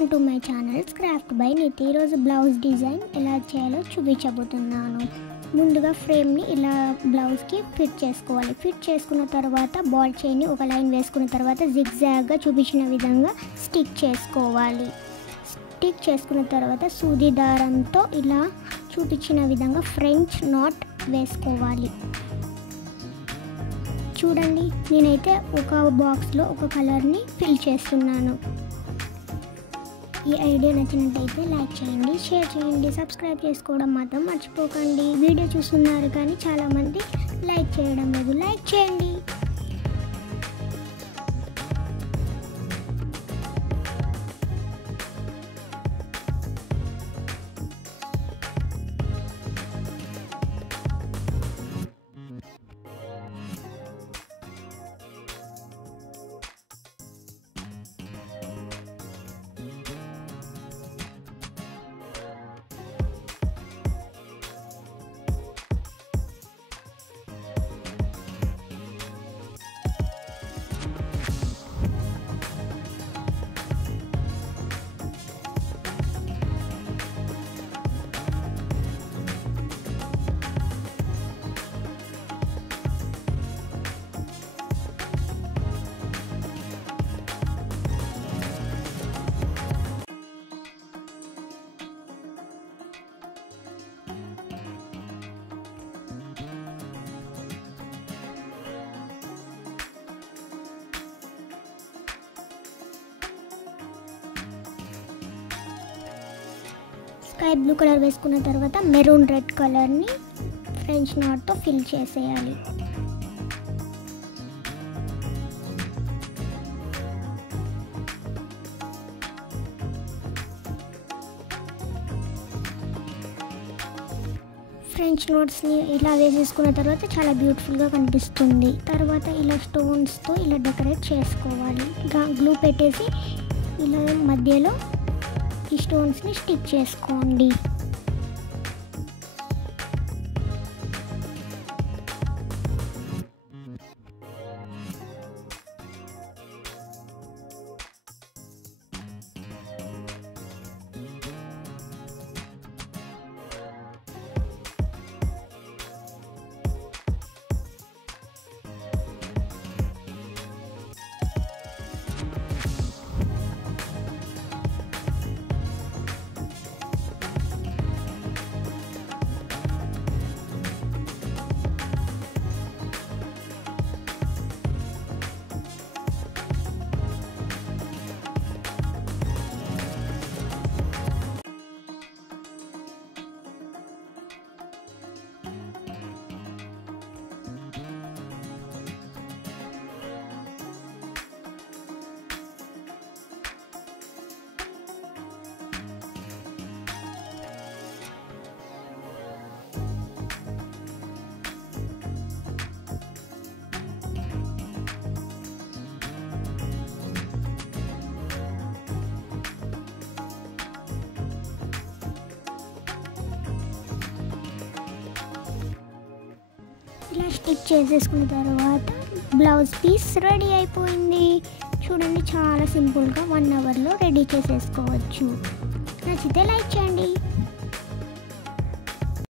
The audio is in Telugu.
Welcome to my channel craft by Niti. ఈరోజు బ్లౌజ్ డిజైన్ ఎలా చేయాలో చూపించబోతున్నాను. ముందుగా ఫ్రేమ్ని ఇలా బ్లౌజ్కి ఫిట్ చేసుకోవాలి. ఫిట్ చేసుకున్న తర్వాత బాల్ చైన్ని ఒక లైన్ వేసుకున్న తర్వాత జిగ్జాగ్గా చూపించిన విధంగా స్టిక్ చేసుకోవాలి. స్టిక్ చేసుకున్న తర్వాత సూది దారంతో ఇలా చూపించిన విధంగా ఫ్రెంచ్ నాట్ వేసుకోవాలి. చూడండి, నేనైతే ఒక బాక్స్లో ఒక కలర్ని ఫిల్ చేస్తున్నాను. ఈ ఐడియా నచ్చినట్టయితే లైక్ చేయండి, షేర్ చేయండి, సబ్స్క్రైబ్ చేసుకోవడం మాత్రం మర్చిపోకండి. వీడియో చూస్తున్నారు కానీ చాలామంది లైక్ చేయడం లేదు. లైక్ చేయండి. స్కై బ్లూ కలర్ వేసుకున్న తర్వాత మెరూన్ రెడ్ కలర్ని ఫ్రెంచ్ నాట్తో ఫిల్ చేసేయాలి. ఫ్రెంచ్ నోట్స్ని ఇలా వేసేసుకున్న తర్వాత చాలా బ్యూటిఫుల్గా కనిపిస్తుంది. తర్వాత ఇలా స్టోన్స్తో ఇలా డెకరేట్ చేసుకోవాలి. గ్లూ పెట్టేసి ఇలా మధ్యలో ఈ స్టోన్స్ని స్టిక్ చేసుకోండి. ఇలా స్టిక్ చేసేసుకున్న తర్వాత బ్లౌజ్ పీస్ రెడీ అయిపోయింది. చూడండి, చాలా సింపుల్గా 1 అవర్లో రెడీ చేసేసుకోవచ్చు. నచ్చితే లైక్ చేయండి.